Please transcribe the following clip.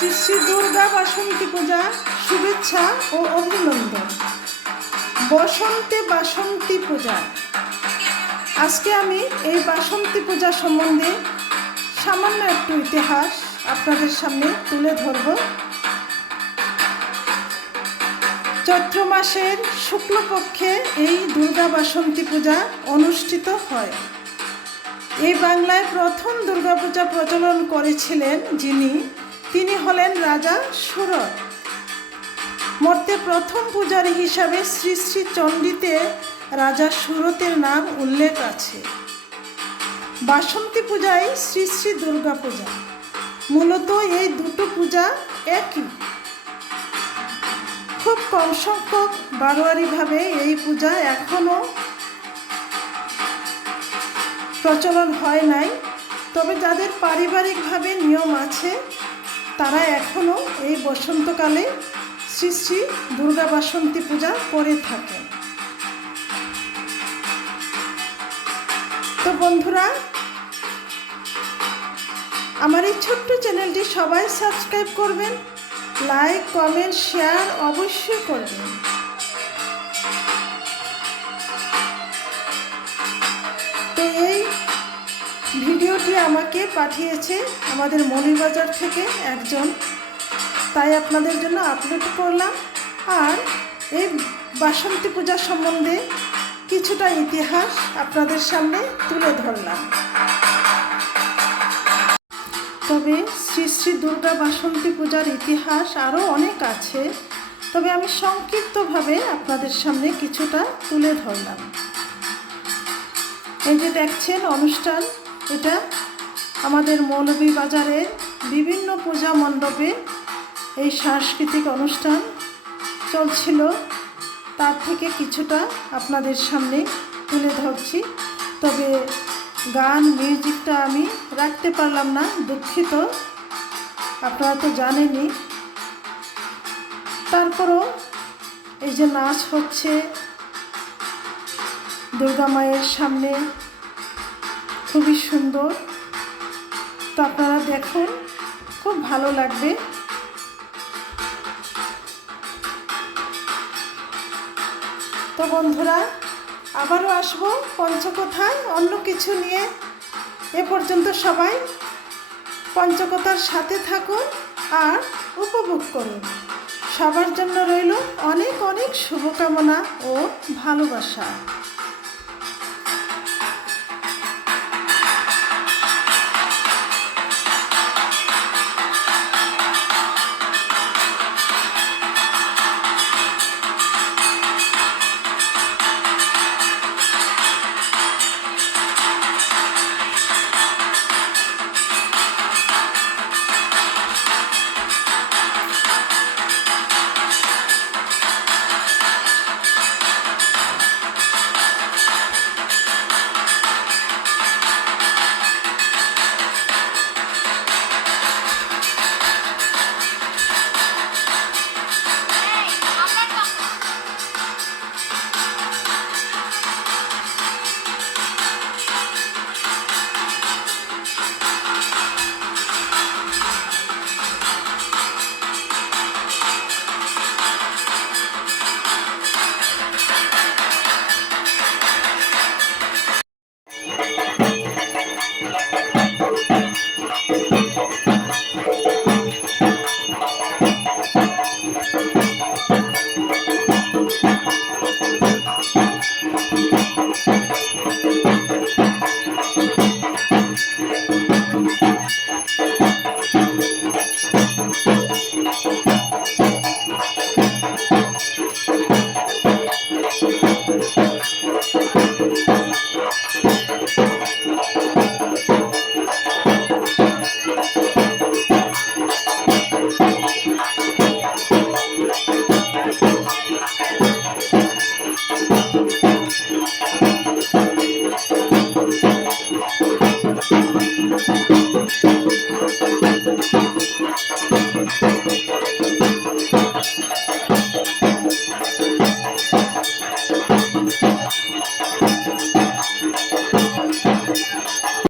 শ্রী শ্রী দুর্গা বাসন্তী পূজা, শুভেচ্ছা ও অভিনন্দন। বসন্তে বাসন্তী পূজা। আজকে আমি এই বাসন্তী পূজা সম্বন্ধে সামান্য একটু ইতিহাস আপনাদের সামনে তুলে ধরব। চৈত্র মাসের শুক্লপক্ষে এই দুর্গা বাসন্তী পূজা অনুষ্ঠিত হয়। এই বাংলায় প্রথম দুর্গাপূজা প্রচলন করেছিলেন যিনি তিনি হলেন রাজা সুরত মর্তে প্রথম পূজারী হিসাবে শ্রী শ্রী চণ্ডীতে রাজা সুরতের নাম উল্লেখ আছে। বাসন্তী পূজায় শ্রী শ্রী দুর্গা পূজা। মূলত এই দুটো পূজা একই। খুব কম সংখ্যক বারোয়ারিভাবে এই পূজা এখনও প্রচলন হয় নাই। তবে যাদের পারিবারিকভাবে নিয়ম আছে তারা এখনও এই বসন্তকালে শ্রী শ্রী দুর্গা বাসন্তী পূজা করে থাকে। তো বন্ধুরা, আমার এই ছোট্ট চ্যানেলটি সবাই সাবস্ক্রাইব করবেন, লাইক, কমেন্ট, শেয়ার অবশ্যই করবেন। ভিডিওটি আমাকে পাঠিয়েছে আমাদের মনিবাজার থেকে একজন। তাই আপনাদের জন্য আপলোড করলাম। আর এই বাসন্তী পূজা সম্বন্ধে কিছুটা ইতিহাস আপনাদের সামনে তুলে ধরলাম। তবে শ্রী শ্রী দুর্গা বাসন্তী পূজার ইতিহাস আরও অনেক আছে। তবে আমি সংক্ষিপ্তভাবে আপনাদের সামনে কিছুটা তুলে ধরলাম। এই যে দেখছেন অনুষ্ঠান এটা আমাদের মৌলভীবাজারের বিভিন্ন পূজা মণ্ডপে এই সাংস্কৃতিক অনুষ্ঠান চলছিল। তার থেকে কিছুটা আপনাদের সামনে তুলে ধরছি। তবে গান, মিউজিকটা আমি রাখতে পারলাম না, দুঃখিত। আপনারা তো জানেনই। তারপরও এই যে নাচ হচ্ছে, দুর্গা মায়ের সামনে খুবই সুন্দর। তো আপনারা দেখুন, খুব ভালো লাগবে। তো বন্ধুরা, আবারও আসব পঞ্চকথায় অন্য কিছু নিয়ে। এ পর্যন্ত সবাই পঞ্চকথার সাথে থাকুন আর উপভোগ করুন। সবার জন্য রইল অনেক অনেক শুভকামনা ও ভালোবাসা।